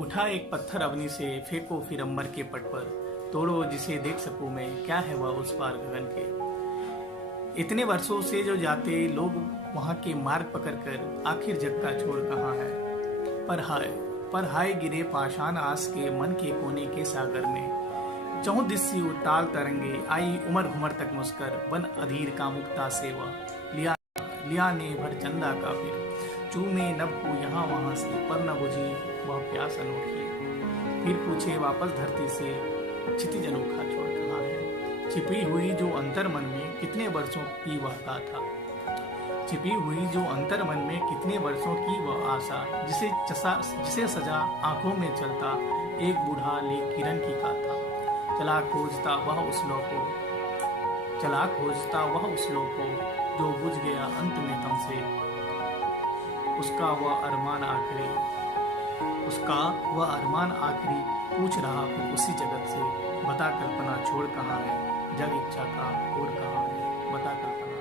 उठा एक पत्थर अवनी से, फेंको फिर अंबर के पट पर, तोड़ो जिसे देख सकूं मैं, क्या है वह उस पार गगन के। इतने वर्षों से जो जाते लोग वहां के मार्ग पकड़कर, आखिर जग का छोर कहाँ है। पर हाय गिरे पाषाण आस के मन के कोने के सागर में, चहुदिशी उताल तरंगे आई, उमर घुमर तक मुस्कर, बन अधीर कामुकता सेवा, लिया ने भर चंदा का चूमे नभ को यहाँ वहां से, पर न बुझी वह प्यास अनोखी। फिर पूछे वापस धरती से, क्षितिज अनोखा छोड़ कहाँ है। छिपी हुई जो अंतर मन में कितने वर्षों की वह गाथा, छिपी हुई जो अंतर मन में कितने वर्षों की वह आशा, जिसे सजा आंखों में चलता एक बूढ़ा ले किरण की गाथा। चला खोजता वह उस लो को जो बुझ गया अंत में तम से, उसका वह अरमान आखिरी पूछ रहा फिर उसी जगत से, बता कल्पना छोड़ कहाँ है, जग इच्छा का और कहाँ है, बता कल्पना।